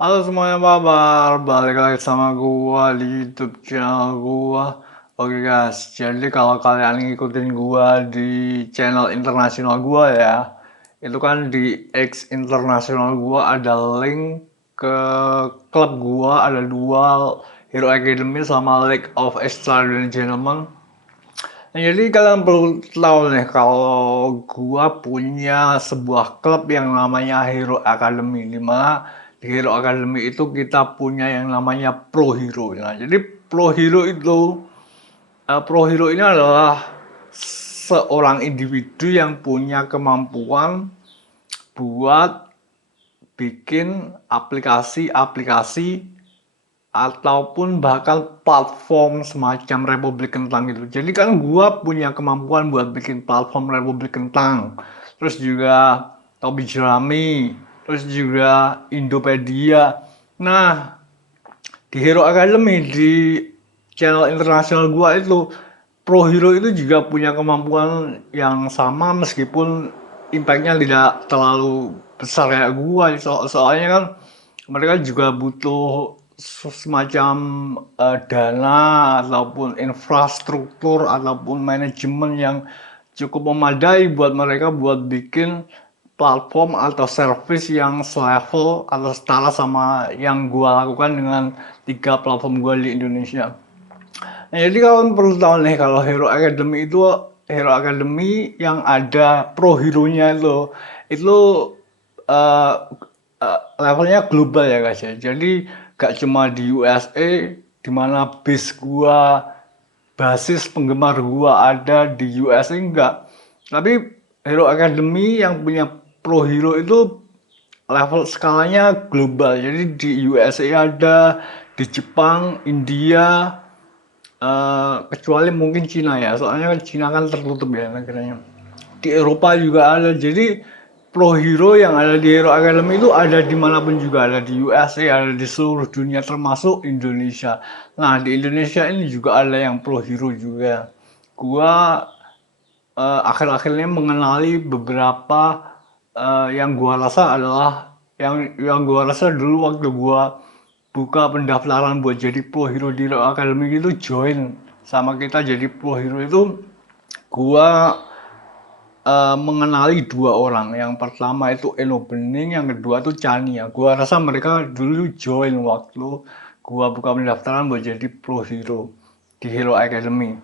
Halo semuanya, apa kabar? Balik lagi sama gua di YouTube channel gua. Oke guys, jadi kalau kalian ngikutin gua di channel internasional gua ya, itu kan di X internasional gua ada link ke klub gua, ada dua Hero Academy sama League of Extraordinary Gentlemen. Nah, jadi kalian perlu tahu nih kalau gua punya sebuah klub yang namanya Hero Academy, di mana di Hero Academy itu kita punya yang namanya Pro Hero. Nah, jadi Pro Hero ini adalah seorang individu yang punya kemampuan buat bikin aplikasi-aplikasi ataupun bahkan platform semacam Republik Kentang gitu. Jadi kan gua punya kemampuan buat bikin platform Republik Kentang, terus juga Tobi Jerami, terus juga Indopedia. Nah, di Hero Academy di channel internasional gua itu Pro Hero itu juga punya kemampuan yang sama meskipun impactnya tidak terlalu besar kayak gua. Soalnya kan mereka juga butuh semacam dana ataupun infrastruktur ataupun manajemen yang cukup memadai buat mereka buat bikin platform atau service yang selevel atau setara sama yang gua lakukan dengan tiga platform gua di Indonesia. Nah, jadi kalian perlu tahu nih kalau Hero Academy yang ada pro hero-nya itu eh, levelnya global ya guys ya. Jadi gak cuma di USA di mana basis penggemar gua ada di USA enggak. Tapi Hero Academy yang punya pro hero itu level skalanya global. Jadi di USA ada, di Jepang, India, kecuali mungkin Cina ya, soalnya kan Cina kan tertutup ya negaranya. Di Eropa juga ada, jadi pro hero yang ada di Hero Academy itu ada dimanapun juga, ada di USA, ada di seluruh dunia termasuk Indonesia. Nah, di Indonesia ini juga ada yang pro hero juga. Gua akhir-akhirnya mengenali beberapa yang gua rasa adalah yang gua rasa dulu waktu gua buka pendaftaran buat jadi pro hero di Hero Academy itu join sama kita jadi pro hero itu gua mengenali dua orang. Yang pertama itu Eno Bening, yang kedua itu Chania. Gua rasa mereka dulu join waktu gua buka pendaftaran buat jadi pro hero di Hero Academy.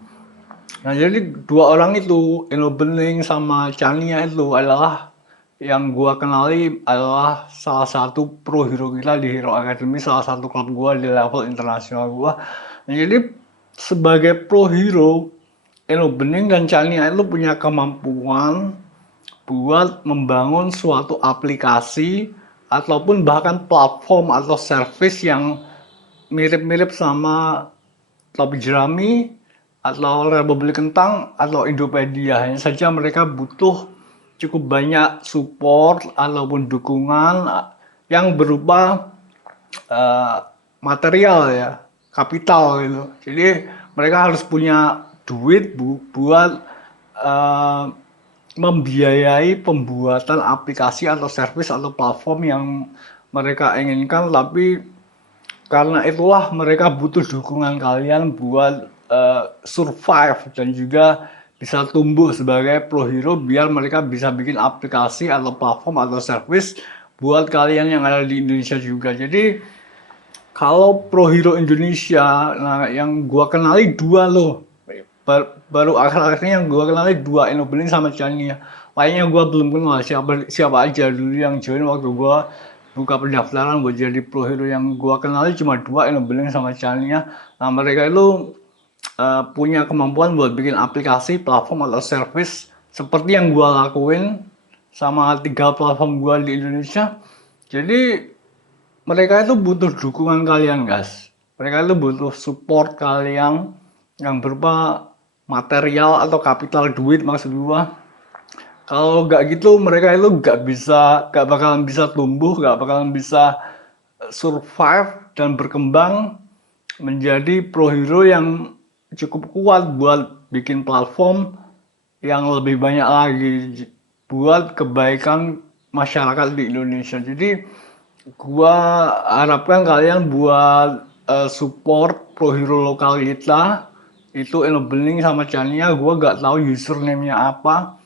Nah, jadi dua orang itu, Eno Bening sama Chania itu adalah yang gua kenali adalah salah satu pro hero kita di Hero Academy, salah satu klub gua di level internasional gua. Nah, jadi sebagai pro hero, Eno Bening dan Chania itu punya kemampuan buat membangun suatu aplikasi ataupun bahkan platform atau service yang mirip-mirip sama Topi Jerami atau Republik Kentang atau Indopedia. Hanya saja mereka butuh cukup banyak support ataupun dukungan yang berupa uh, material ya, kapital gitu. Jadi mereka harus punya duit buat uh, membiayai pembuatan aplikasi atau service atau platform yang mereka inginkan, tapi karena itulah mereka butuh dukungan kalian buat survive dan juga bisa tumbuh sebagai pro hero biar mereka bisa bikin aplikasi atau platform atau service buat kalian yang ada di Indonesia juga. Jadi kalau pro hero Indonesia, nah yang gua kenali dua loh. Baru akhir-akhirnya yang gua kenali dua, Eno Bening sama Chania. Lainnya gua belum kenal siapa siapa aja dulu yang join waktu gua buka pendaftaran buat jadi pro hero. Yang gua kenali cuma dua, Eno Bening sama Chania. Nah, mereka itu punya kemampuan buat bikin aplikasi, platform atau service seperti yang gua lakuin sama tiga platform gua di Indonesia. Jadi mereka itu butuh dukungan kalian guys, mereka itu butuh support kalian yang berupa material atau kapital duit maksud gua. Kalau nggak gitu mereka itu nggak bakalan bisa tumbuh, nggak bakalan bisa survive dan berkembang menjadi pro hero yang cukup kuat buat bikin platform yang lebih banyak lagi buat kebaikan masyarakat di Indonesia. Jadi Gua harapkan kalian buat support pro hero lokal kita. Itu Enobeling sama Chania. Gua gak tahu username-nya apa.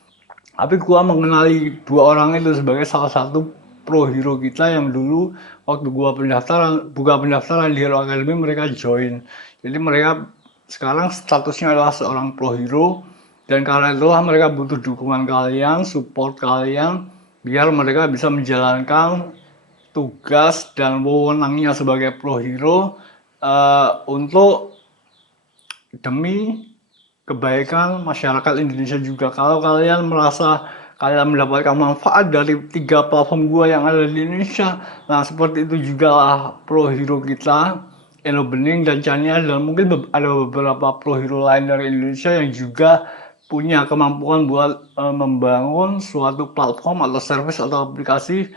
Tapi gua mengenali dua orang itu sebagai salah satu pro hero kita yang dulu waktu gua buka pendaftaran di Hero Academy mereka join. Jadi mereka sekarang statusnya adalah seorang pro hero dan karena itulah mereka butuh dukungan kalian, support kalian biar mereka bisa menjalankan tugas dan wewenangnya sebagai pro hero untuk demi kebaikan masyarakat Indonesia juga. Kalau kalian merasa kalian mendapatkan manfaat dari 3 platform gua yang ada di Indonesia, nah seperti itu juga lah pro hero kita, Enobening dan Chania, dan mungkin ada beberapa pro hero lain dari Indonesia yang juga punya kemampuan buat membangun suatu platform atau service atau aplikasi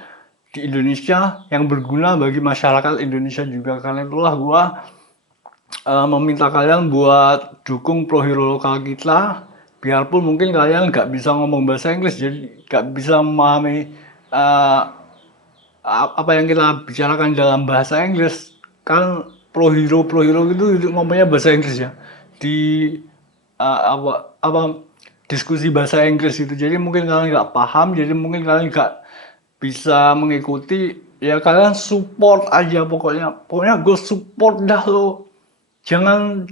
di Indonesia yang berguna bagi masyarakat Indonesia juga. Karena itulah gua meminta kalian buat dukung pro hero lokal kita, biarpun mungkin kalian nggak bisa ngomong bahasa Inggris, jadi nggak bisa memahami apa yang kita bicarakan dalam bahasa Inggris. Kan pro hero itu ngomongnya bahasa Inggris ya di apa diskusi bahasa Inggris itu, jadi mungkin kalian nggak paham, jadi mungkin kalian nggak bisa mengikuti. Ya kalian support aja, pokoknya gue support dah lo. Jangan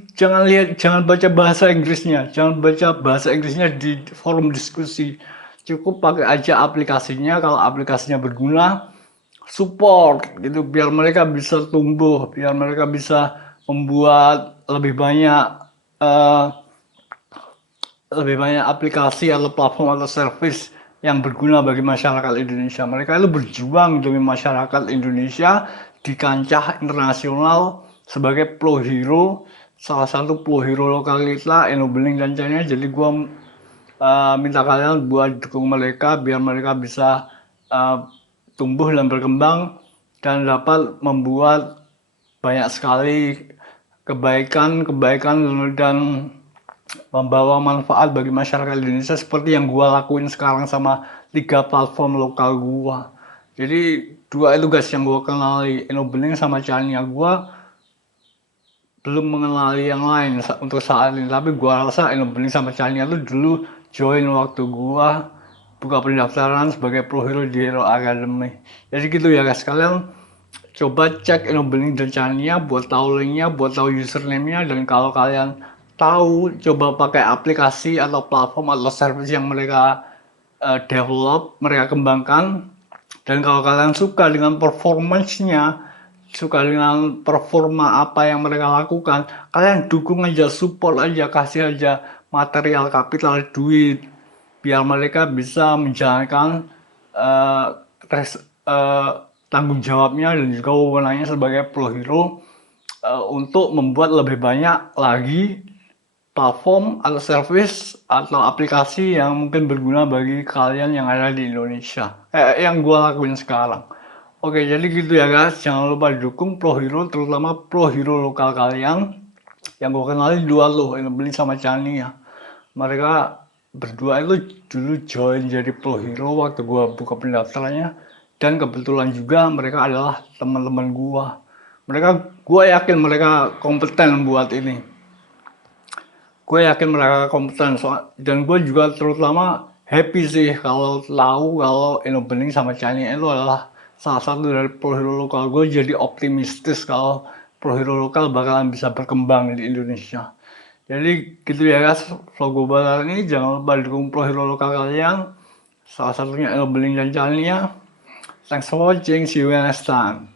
baca bahasa Inggrisnya, jangan baca bahasa Inggrisnya di forum diskusi. Cukup pakai aja aplikasinya. Kalau aplikasinya berguna, support gitu biar mereka bisa tumbuh, biar mereka bisa membuat eh, lebih banyak aplikasi atau platform atau service yang berguna bagi masyarakat Indonesia. Mereka itu berjuang demi masyarakat Indonesia di kancah internasional sebagai pro hero, salah satu pro hero lokal kita, Enobeling dan Chania. Jadi gue minta kalian buat dukung mereka biar mereka bisa tumbuh dan berkembang dan dapat membuat banyak sekali kebaikan dan membawa manfaat bagi masyarakat Indonesia seperti yang gua lakuin sekarang sama 3 platform lokal gua. Jadi dua itu guys yang gua kenali, Enobeling sama Chania. Gua belum mengenali yang lain untuk saat ini, tapi gua rasa Enobeling sama Chania itu dulu join waktu gua buka pendaftaran sebagai pro hero di Hero Academy. Jadi gitu ya guys, kalian coba cek Enobeling dan Chania buat tahu linknya, buat tahu username-nya, dan kalau kalian tahu, coba pakai aplikasi atau platform atau service yang mereka develop, mereka kembangkan. Dan kalau kalian suka dengan performance-nya, suka dengan performa apa yang mereka lakukan, kalian dukung aja, support aja, kasih aja material, kapital, duit, biar mereka bisa menjalankan tanggung jawabnya dan juga wewenangnya sebagai pro hero untuk membuat lebih banyak lagi platform atau service atau aplikasi yang mungkin berguna bagi kalian yang ada di Indonesia. Yang gue lakuin sekarang. Oke, jadi gitu ya guys. Jangan lupa dukung pro hero, terutama pro hero lokal kalian. Yang gue kenali dua loh, Enobeling sama Chania. Mereka berdua itu dulu join jadi pro hero waktu gue buka pendaftarannya. Dan kebetulan juga mereka adalah teman-teman gue. Gue yakin mereka kompeten buat ini. Gue yakin mereka kompeten, dan gue juga terutama happy sih kalau tahu kalau Enobeling sama Chania itu adalah salah satu dari pro hero lokal. Gue jadi optimistis kalau pro hero lokal bakalan bisa berkembang di Indonesia. Jadi gitu ya guys, vlog gue baru ini. Jangan lupa dukung pro hero lokal kalian, salah satunya Enobeling dan Chania. Thanks for watching, see you next time.